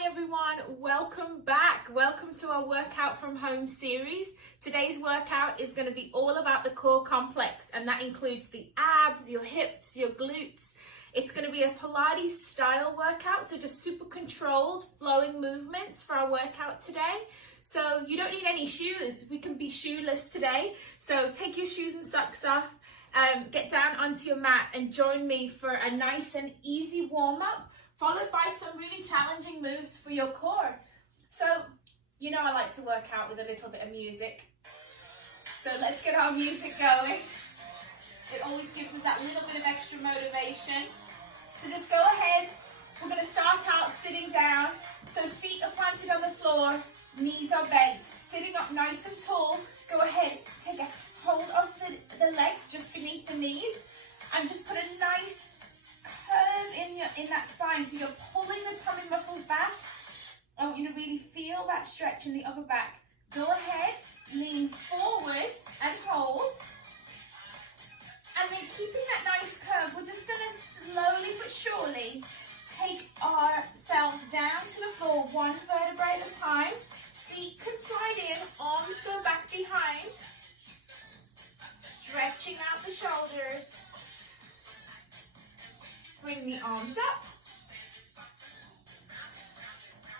Hi everyone, welcome back. Welcome to our workout from home series. Today's workout is going to be all about the core complex, and that includes the abs, your hips, your glutes. It's going to be a Pilates style workout, so just super controlled flowing movements for our workout today. So you don't need any shoes. We can be shoeless today. So take your shoes and socks off, get down onto your mat and join me for a nice and easy warm-up, followed by some really challenging moves for your core. So, you know I like to work out with a little bit of music. So let's get our music going. It always gives us that little bit of extra motivation. So just go ahead. We're going to start out sitting down. So feet are planted on the floor, knees are bent. Sitting up nice and tall. Go ahead, take a hold of the legs just beneath the knees and just put a nice curve in that spine, so you're pulling the tummy muscles back. I want you to really feel that stretch in the upper back. Go ahead, lean forward and hold. And then keeping that nice curve, we're just going to slowly but surely take ourselves down to the floor, one vertebrae at a time. Feet can slide in, arms go back behind. Stretching out the shoulders. Bring the arms up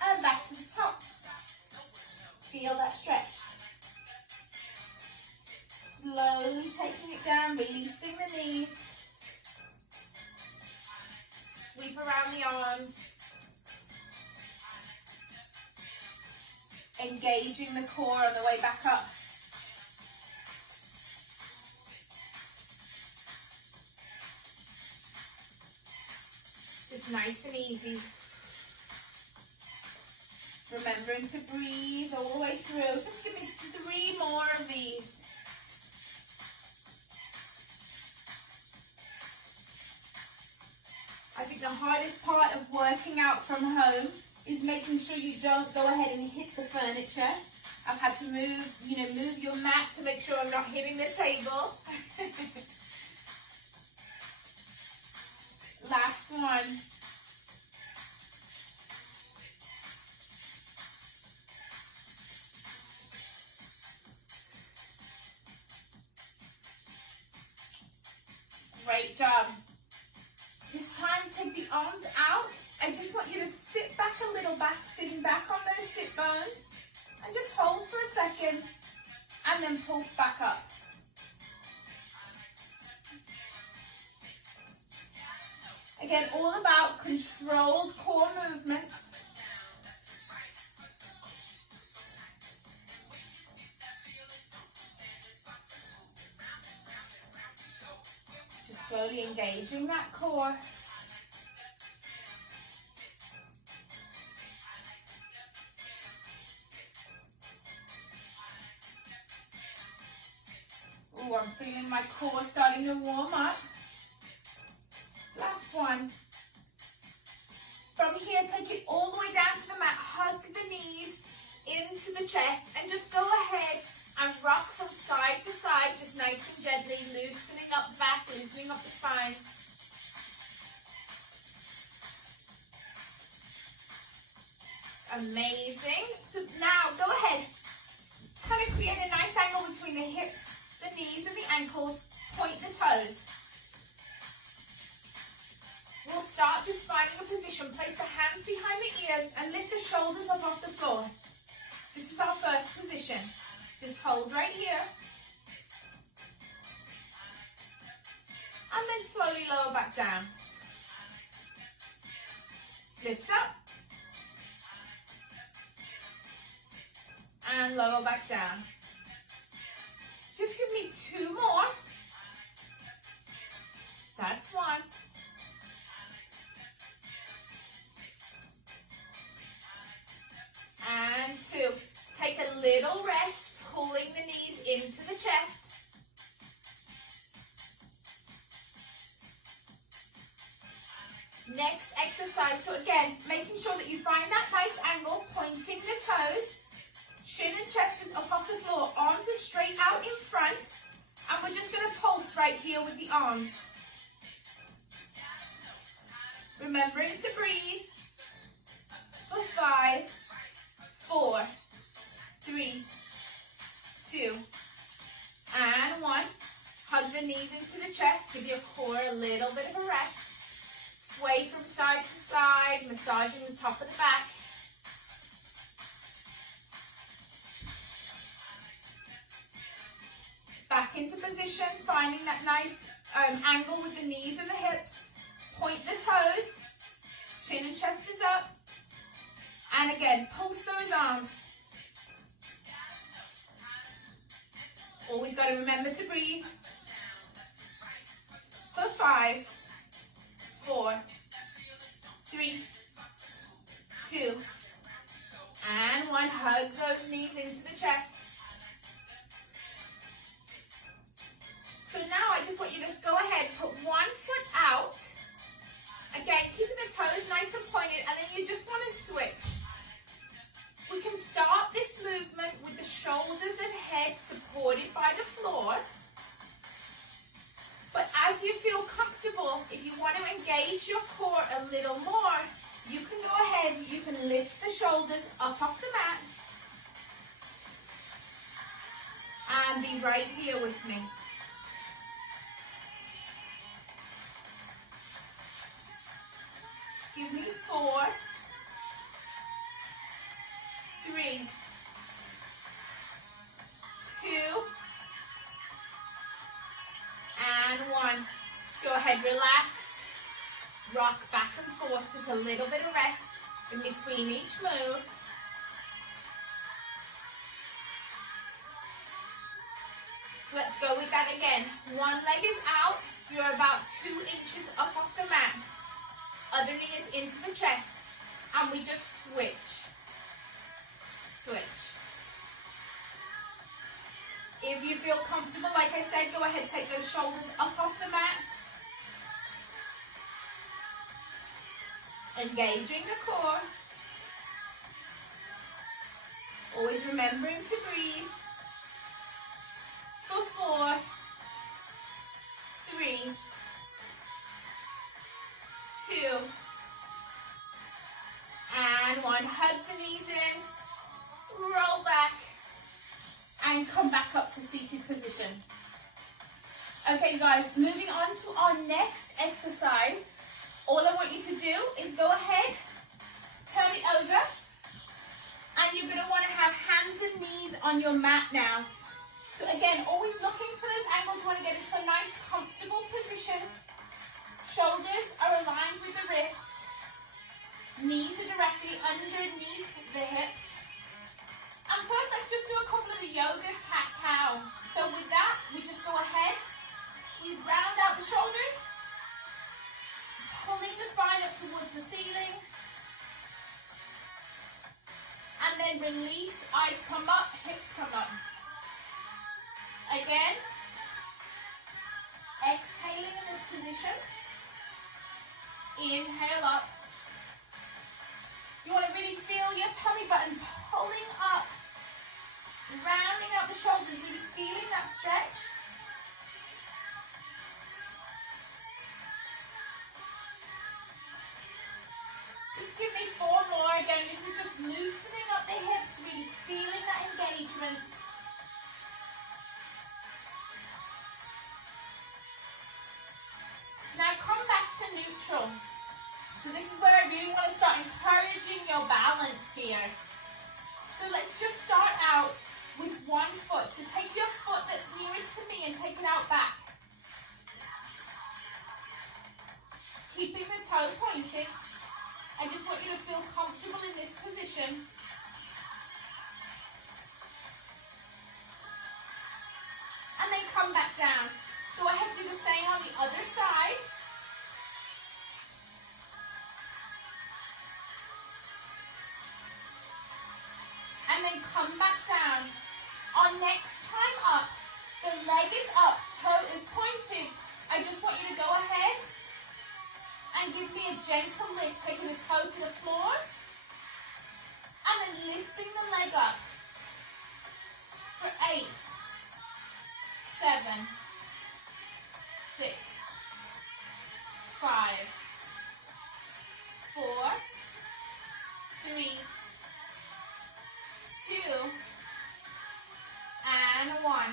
and back to the top. Feel that stretch. Slowly taking it down, releasing the knees. Sweep around the arms. Engaging the core on the way back up. Just nice and easy. Remembering to breathe all the way through. Just give me 3 more of these. I think the hardest part of working out from home is making sure you don't go ahead and hit the furniture. I've had to move your mat to make sure I'm not hitting the table. Last one. Great job. This time, take the arms out. I just want you to sit back a little, sitting back on those sit bones, and just hold for a second, and then pulse back up. Again, all about controlled core movements. Just slowly engaging that core. Oh, I'm feeling my core starting to warm up. Last one. From here, take it all the way down to the mat. Hug the knees into the chest and just go ahead and rock from side to side, just nice and gently, loosening up the back, loosening up the spine. Amazing. So now go ahead. Kind of create a nice angle between the hips, the knees and the ankles. Point the toes. We'll start just finding a position. Place the hands behind the ears and lift the shoulders up off the floor. This is our first position. Just hold right here. And then slowly lower back down. Lift up. And lower back down. Just give me 2 more. That's 1. And 2. Take a little rest, pulling the knees into the chest. Next exercise, so again, making sure that you find that nice angle, pointing the toes. Chin and chest is up off the floor, arms are straight out in front. And we're just going to pulse right here with the arms. Remembering to breathe for 5, 5, 4, 3, 2, and 1. Hug the knees into the chest. Give your core a little bit of a rest. Sway from side to side, massaging the top of the back. Back into position, finding that nice angle with the knees and the hips. Point the toes. Chin and chest is up. And again, pulse those arms. Always got to remember to breathe. For 5, 4, 3, 2, and 1. Hug those knees into the chest. So now I just want you to go ahead, put one foot out. Again, keeping the toes nice and pointed, and then you just want to switch. We can start this movement with the shoulders and head supported by the floor. But as you feel comfortable, if you want to engage your core a little more, you can go ahead, you can lift the shoulders up off the mat. And be right here with me. Give me 4, 3, 2, and 1. Go ahead, relax. Rock back and forth, just a little bit of rest in between each move. Let's go with that again. One leg is out. You're about 2 inches up off the mat. Other knee is into the chest. And we just switch. Switch. If you feel comfortable, like I said, go ahead, take those shoulders up off the mat. Engaging the core. Always remembering to breathe. For 4, 3, 2, and 1. Hug the knees in. Roll back. And come back up to seated position. Okay guys, moving on to our next exercise. All I want you to do is go ahead, turn it over, and you're going to want to have hands and knees on your mat now. So again, always looking for those angles. You want to get into a nice comfortable position. Shoulders are aligned with the wrists. Knees are directly underneath the hips. And first, let's just do a couple of the yoga cat-cow. So with that, we just go ahead, we round out the shoulders, pulling the spine up towards the ceiling, and then release, eyes come up, hips come up. Again, exhaling in this position, inhale up. You want to really feel your tummy button pulling up. Rounding out the shoulders, really feeling that stretch. Just give me 4 more. Again, this is just loosening up the hips, really feeling that engagement. Now come back to neutral. So this is where I really want to start encouraging your balance here. So let's just start out with one foot. So take your foot that's nearest to me and take it out back. Keeping the toe pointed. I just want you to feel comfortable in this position. And then come back down. Go ahead and do the same on the other side. And then come back down. On next time up, the leg is up, toe is pointed. I just want you to go ahead and give me a gentle lift, taking the toe to the floor, and then lifting the leg up for 8, 7, 6, 5, 4, 3, one.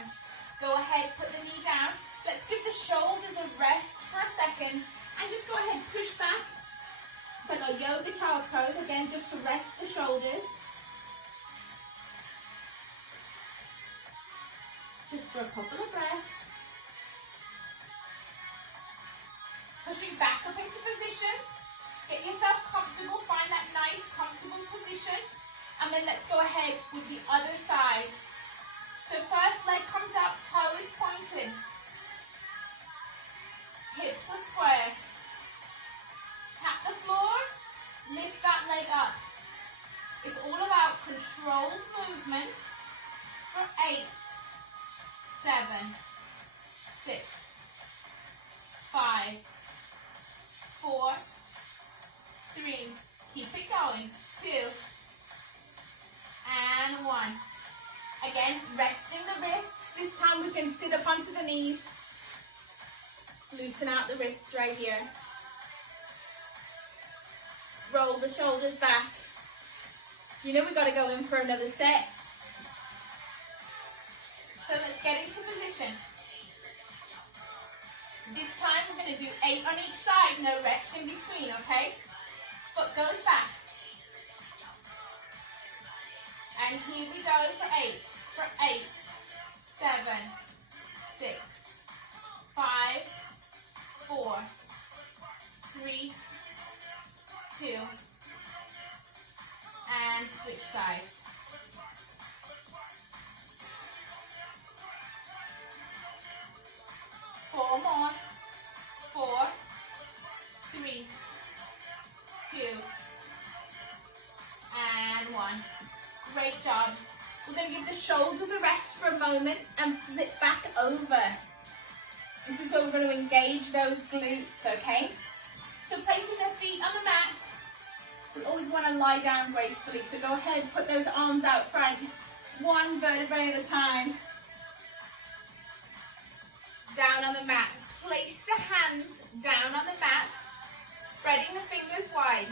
Go ahead, put the knee down. Let's give the shoulders a rest for a second and just go ahead, push back. So no yoga child's pose, again, just to rest the shoulders. Just for a couple of breaths. Pushing back up into position. Get yourself comfortable, find that nice, comfortable position. And then let's go ahead with the other side. So first leg comes out, toes pointed. Hips are square. Tap the floor, lift that leg up. It's all about controlled movement for 8, 7, 6, 5, 4, 3, keep it going, 2, and 1. Again, resting the wrists. This time we can sit up onto the knees. Loosen out the wrists right here. Roll the shoulders back. You know we've got to go in for another set. So let's get into position. This time we're going to do 8 on each side, no rest in between, okay? Foot goes back. And here we go for 8. For 8, 7, 6, 5, 4, 3, 2, and switch sides. Four more. 4, 3, 2, and 1. Great job. We're going to give the shoulders a rest for a moment and flip back over. This is where we're going to engage those glutes, okay? So placing the feet on the mat, we always want to lie down gracefully. So go ahead, put those arms out front, one vertebrae at a time. Down on the mat. Place the hands down on the mat, spreading the fingers wide.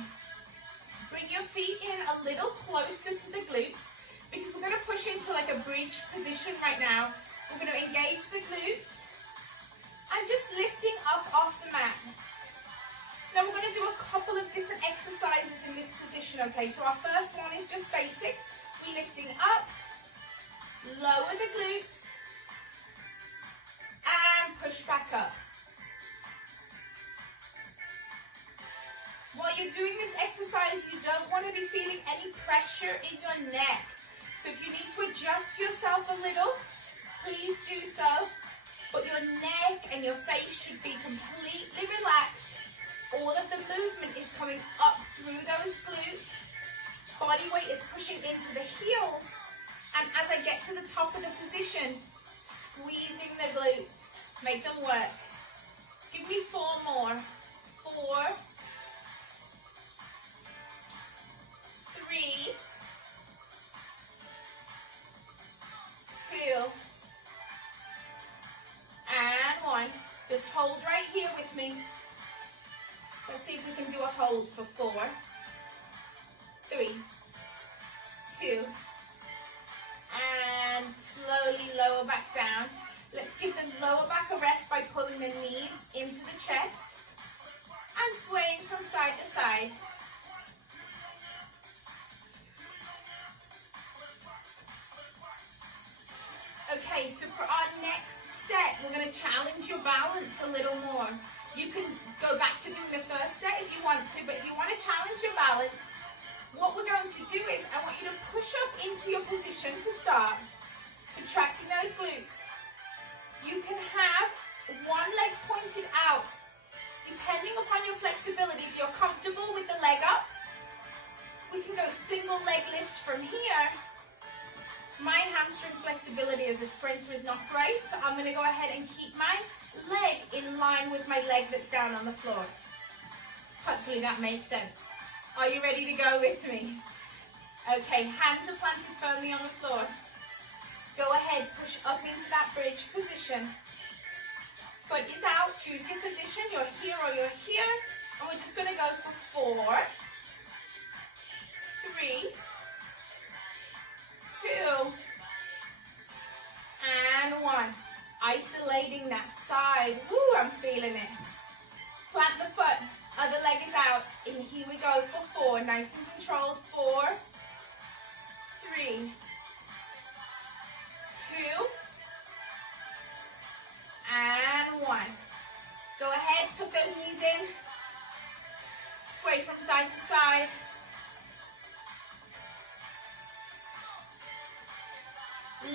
Bring your feet in a little closer to the glutes because we're going to push into like a bridge position right now. We're going to engage the glutes and just lifting up off the mat. Now we're going to do a couple of different exercises in this position, okay? So our first one is just basic. We're lifting up, lower the glutes, and push back up. While you're doing this exercise, you don't want to be feeling any pressure in your neck. So if you need to adjust yourself a little, please do so. But your neck and your face should be completely relaxed. All of the movement is coming up through those glutes. Body weight is pushing into the heels. And as I get to the top of the position, squeezing the glutes. Make them work. Give me 4 more. 4, 3, 2, and 1. Just hold right here with me. Let's see if we can do a hold for 4, 3, 2, and slowly lower back down. Let's give the lower back a rest by pulling the knees into the chest and swaying from side to side. Okay, so for our next set, we're going to challenge your balance a little more. You can go back to doing the first set if you want to, but if you want to challenge your balance, what we're going to do is I want you to push up into your position to start, contracting those glutes. You can have one leg pointed out, depending upon your flexibility. If you're comfortable with the leg up, we can go single leg lift from here. My hamstring flexibility as a sprinter is not great, so I'm going to go ahead and keep my leg in line with my leg that's down on the floor. Hopefully that made sense. Are you ready to go with me? Okay, hands are planted firmly on the floor. Go ahead, push up into that bridge position. Foot is out, choose your position. You're here or you're here. And we're just going to go for 4, 3, 2, hold. 4, 3, 2, and 1. Go ahead, tuck those knees in. Sway from side to side.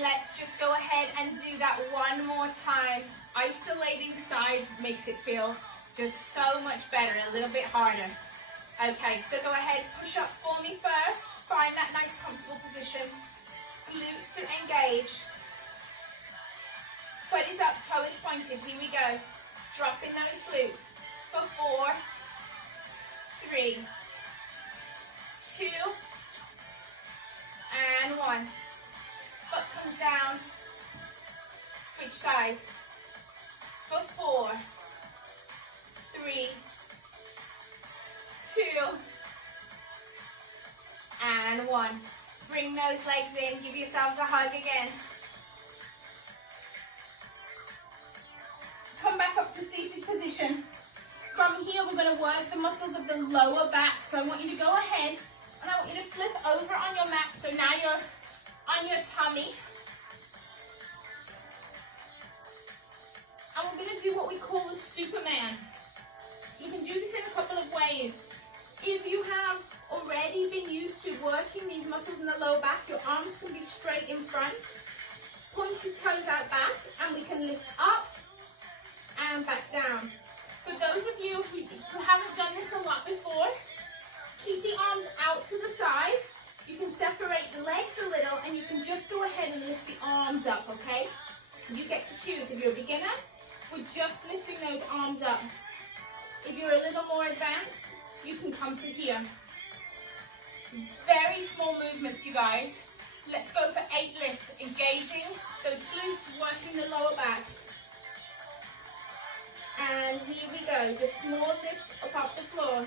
Let's just go ahead and do that one more time. Isolating sides makes it feel just so much better, a little bit harder. Okay, so go ahead, push up for me first. Find that nice comfortable position. Glutes are engaged. Foot is up, toe is pointed. Here we go. Dropping those glutes for 4, 3, 2, and 1. Foot comes down. Switch sides for 4, 3, 2, and 1. Bring those legs in. Give yourselves a hug again. Come back up to seated position. From here, we're going to work the muscles of the lower back. So I want you to go ahead and I want you to flip over on your mat. So now you're on your tummy. And we're going to do what we call the Superman. So you can do this in a couple of ways. If you have already been used to working these muscles in the lower back, your arms can be straight in front. Point your toes out back and we can lift up and back down. For those of you who haven't done this a lot before, keep the arms out to the side. You can separate the legs a little and you can just go ahead and lift the arms up, okay? You get to choose. If you're a beginner, we're just lifting those arms up. If you're a little more advanced, you can come to here. Very small movements, you guys. Let's go for 8 lifts, engaging those glutes, working the lower back. And here we go, just small lifts up off the floor.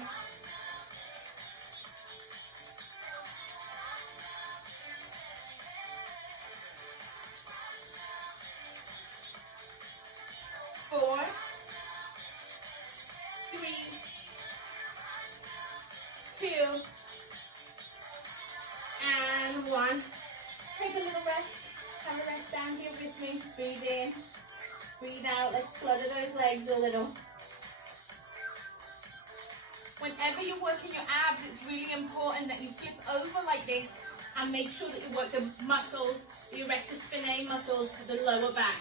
Four, 3, 2, and 1. Take a little rest. Have a rest down here with me. Breathe in. Breathe out. Let's flutter those legs a little. Whenever you're working your abs, it's really important that you flip over like this and make sure that you work the muscles, the erector spinae muscles of the lower back.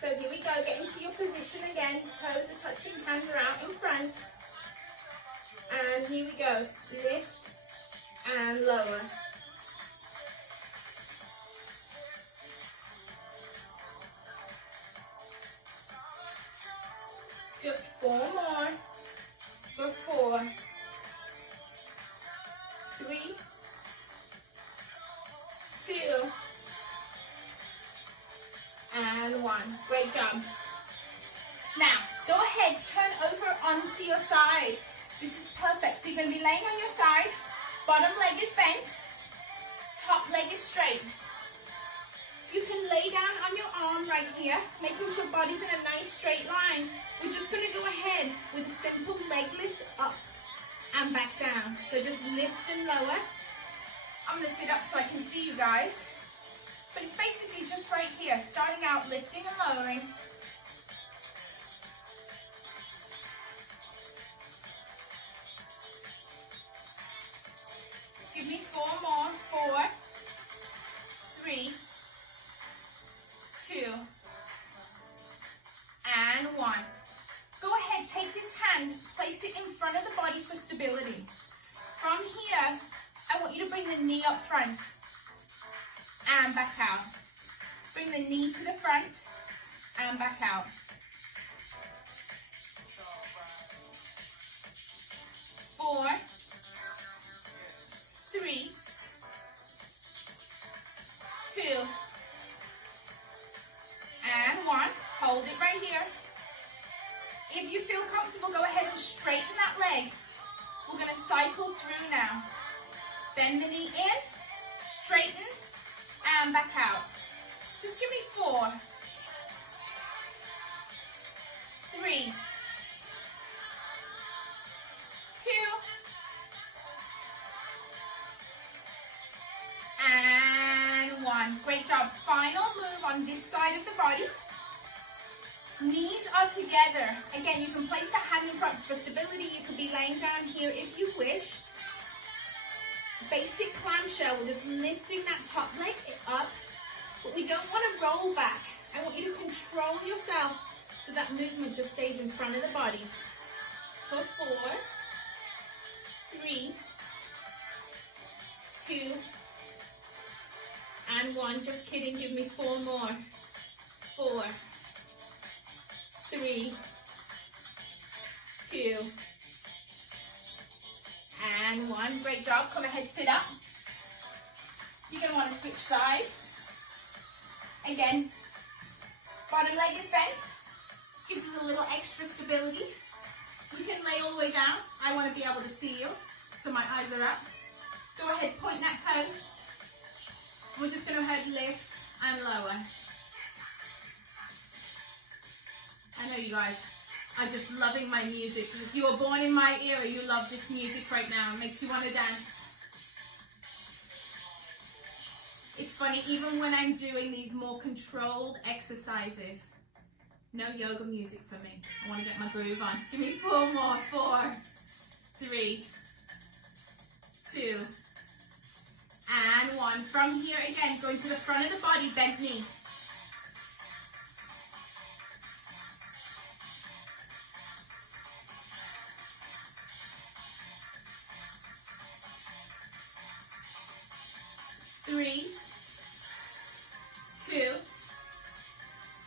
So here we go. Get into your position again. Toes are touching, hands are out in front. And here we go. Lift and lower. Just 4 more. For 4, 3, 2, and 1. Great job. Now, go ahead, turn over onto your side. This is perfect. So you're going to be laying on your side. Bottom leg is bent. Top leg is straight. You can lay down on your arm right here, making sure your body's in a nice straight line. We're just going to go ahead with a simple leg lift up and back down. So just lift and lower. I'm going to sit up so I can see you guys. But it's basically just right here, starting out lifting and lowering. Give me 4 more. 4, 3, 2, and 1. Go ahead, take this hand, place it in front of the body for stability. From here, I want you to bring the knee up front and back out. Bring the knee to the front and back out. 4, 3, 2, and 1. Hold it right here. If you feel comfortable, go ahead and straighten that leg. We're going to cycle through now. Bend the knee in, straighten, and back out. Just give me 4, 3, 2, one. Great job. Final move on this side of the body. Knees are together. Again, you can place that hand in front for stability. You could be laying down here if you wish. Basic clamshell. We're just lifting that top leg up. But we don't want to roll back. I want you to control yourself so that movement just stays in front of the body. For 4, 3, 2, and 1. Just kidding, give me 4 more. 4, 3, 2, and 1. Great job. Come ahead, sit up. You're going to want to switch sides. Again, bottom leg is bent. Gives us a little extra stability. You can lay all the way down. I want to be able to see you, so my eyes are up. Go ahead, point that toe. We're just going to head lift and lower. I know you guys are just loving my music. If you were born in my era, you love this music right now. It makes you want to dance. It's funny, even when I'm doing these more controlled exercises, no yoga music for me. I want to get my groove on. Give me 4 more. 4, 3, 2, and 1. From here again, going to the front of the body, bent knee. Three, 2,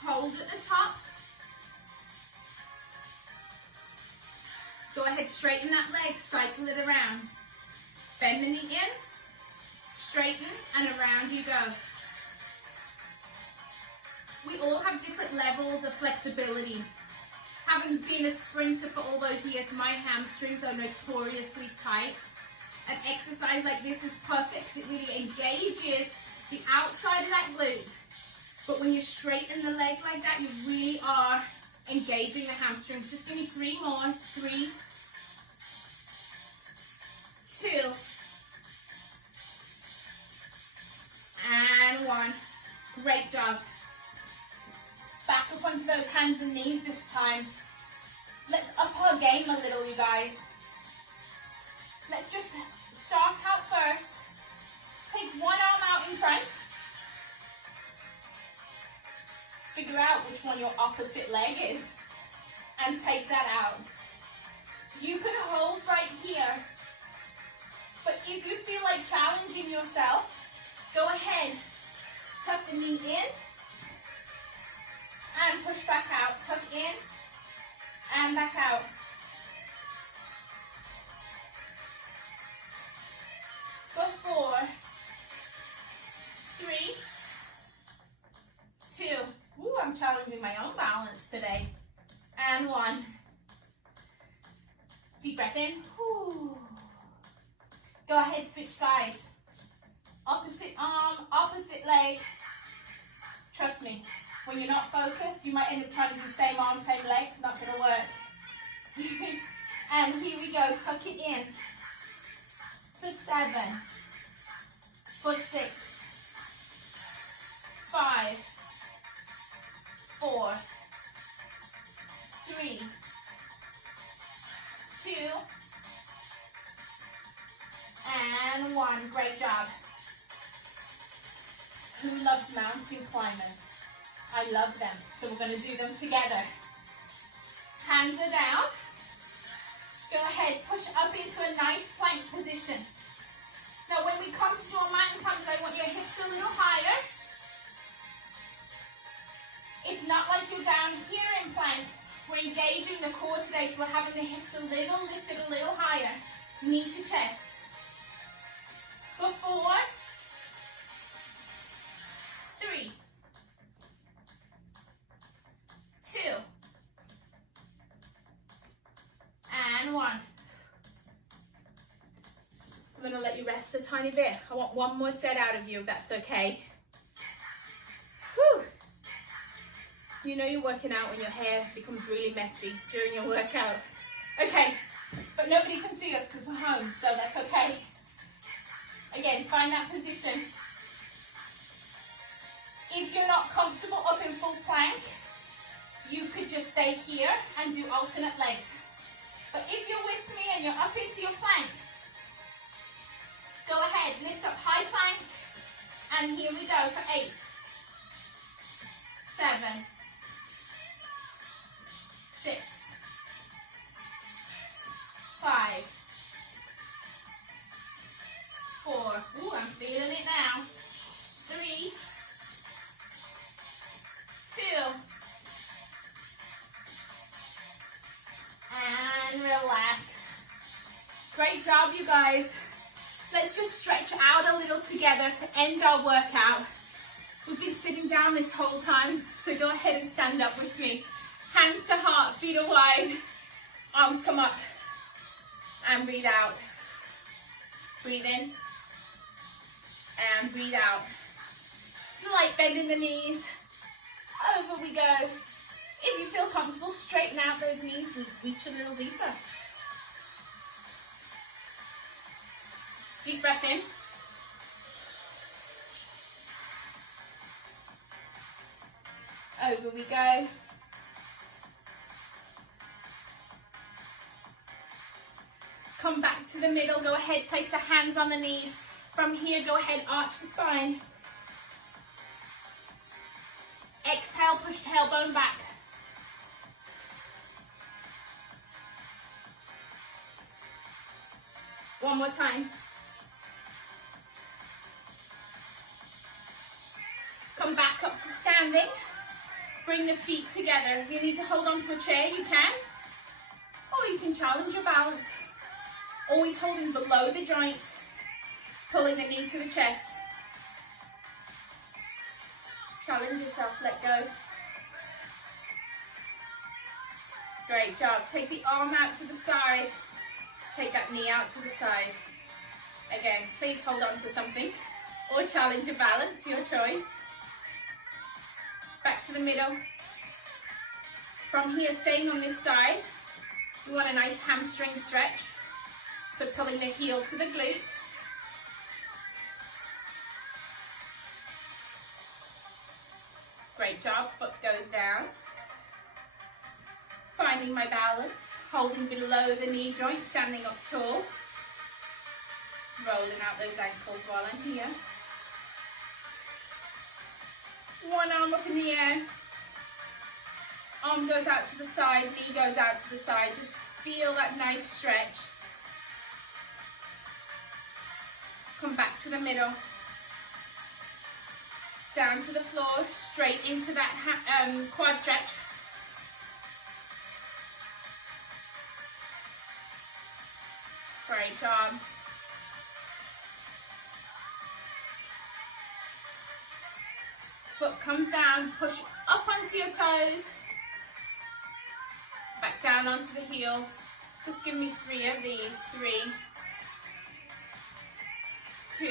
hold at the top. Go ahead, straighten that leg, cycle it around. Bend the knee in, straighten, and around you go. We all have different levels of flexibility. Having been a sprinter for all those years, my hamstrings are notoriously tight. An exercise like this is perfect because it really engages the outside of that glute. But when you straighten the leg like that, you really are engaging the hamstrings. Just give me 3 more. 3, 2, and 1. Great job. Back up onto those hands and knees this time. Let's up our game a little, you guys. Let's just start out first. Take one arm out in front. Figure out which one your opposite leg is and take that out. You can hold right here, but if you feel like challenging yourself, go ahead. Tuck the knee in and push back out. Tuck in and back out. For 4, 3, 2. Ooh, I'm challenging my own balance today. And 1. Deep breath in. Ooh. Go ahead, switch sides. Opposite arm, opposite leg. Trust me, when you're not focused, you might end up trying to do same arm, same leg. It's not going to work. And here we go. Tuck it in. For 7, for 6, 5, 4, 3, 2, and 1. Great job. Who loves mountain climbers? I love them, so we're going to do them together. Hands are down. Go ahead, push up into a nice plank position. Now when we come to our mountain climbers, I want your hips a little higher. It's not like you're down here in plank. We're engaging the core today, so we're having the hips a little lifted, a little higher. Knee to chest. For 4, 3, 2, and 1. I'm going to let you rest a tiny bit. I want one more set out of you, if that's okay. Whew. You know you're working out when your hair becomes really messy during your workout. Okay, but nobody can see us because we're home, so that's okay. Again, find that position. If you're not comfortable up in full plank, you could just stay here and do alternate legs. But if you're with me and you're up into your plank, go ahead, lift up high plank, and here we go for 8, 7, 6, 5, 4, ooh, I'm feeling it now, 3, 2, and relax. Great job, you guys. Let's just stretch out a little together to end our workout. We've been sitting down this whole time, so go ahead and stand up with me. Hands to heart, feet are wide, arms come up, and breathe out. Breathe in, and breathe out. Slight bend in the knees, over we go. If you feel comfortable, straighten out those knees and reach a little deeper. Deep breath in. Over we go. Come back to the middle. Go ahead, place the hands on the knees. From here, go ahead, arch the spine. Exhale, push tailbone back. One more time. Come back up to standing. Bring the feet together. If you need to hold on to a chair, you can. Or you can challenge your balance. Always holding below the joint. Pulling the knee to the chest. Challenge yourself, let go. Great job. Take the arm out to the side. Take that knee out to the side. Again, please hold on to something. Or challenge your balance, your choice. Back to the middle. From here, staying on this side, we want a nice hamstring stretch. So pulling the heel to the glute. Great job, foot goes down. Finding my balance, holding below the knee joint, standing up tall. Rolling out those ankles while I'm here. One arm up in the air. Arm goes out to the side, knee goes out to the side. Just feel that nice stretch. Come back to the middle. Down to the floor, straight into that quad stretch. Great job. Foot comes down, push up onto your toes. Back down onto the heels. Just give me 3 of these. 3, 2,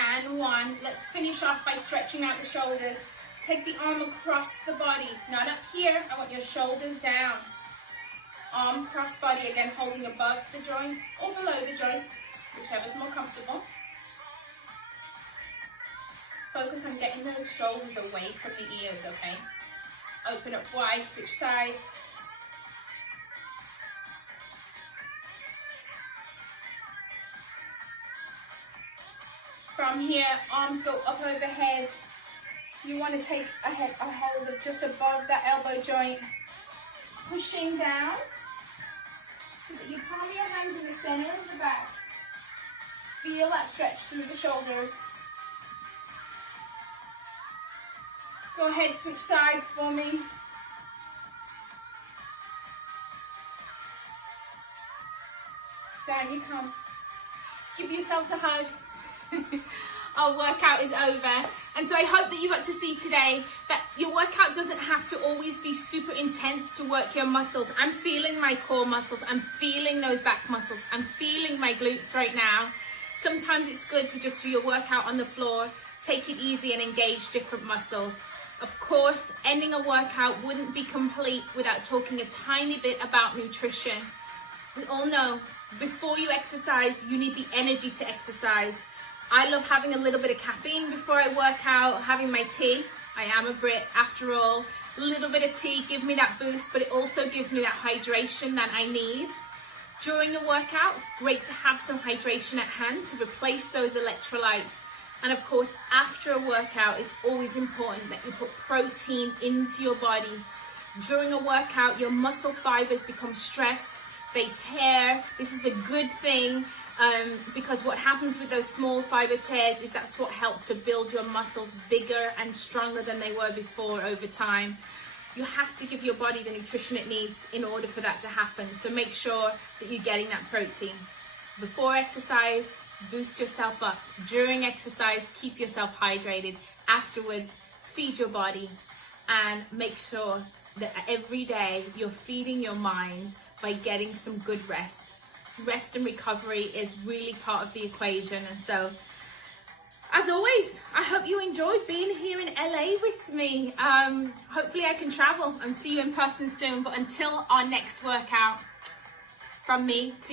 and 1. Let's finish off by stretching out the shoulders. Take the arm across the body, not up here. I want your shoulders down. Arm cross body, again holding above the joint or below the joint, whichever's more comfortable. Focus on getting those shoulders away from the ears, okay? Open up wide, switch sides. From here, arms go up overhead. You want to take a hold of just above that elbow joint. Pushing down so that you palm your hands in the center of the back. Feel that stretch through the shoulders. Go ahead, switch sides for me. Down you come. Give yourselves a hug. Our workout is over. And so I hope that you got to see today that your workout doesn't have to always be super intense to work your muscles. I'm feeling my core muscles. I'm feeling those back muscles. I'm feeling my glutes right now. Sometimes it's good to just do your workout on the floor, take it easy and engage different muscles. Of course, ending a workout wouldn't be complete without talking a tiny bit about nutrition. We all know before you exercise, you need the energy to exercise. I love having a little bit of caffeine before I work out, having my tea. I am a Brit after all. A little bit of tea gives me that boost, but it also gives me that hydration that I need. During a workout, it's great to have some hydration at hand to replace those electrolytes. And of course, after a workout, it's always important that you put protein into your body. During a workout, your muscle fibers become stressed, they tear. This is a good thing because what happens with those small fiber tears is that's what helps to build your muscles bigger and stronger than they were before over time. You have to give your body the nutrition it needs in order for that to happen. So make sure that you're getting that protein. Before exercise, boost yourself up. During exercise, keep yourself hydrated. Afterwards, feed your body and make sure that every day you're feeding your mind by getting some good rest. Rest and recovery is really part of the equation. And so, as always, I hope you enjoyed being here in LA with me. Hopefully I can travel and see you in person soon. But until our next workout, from me to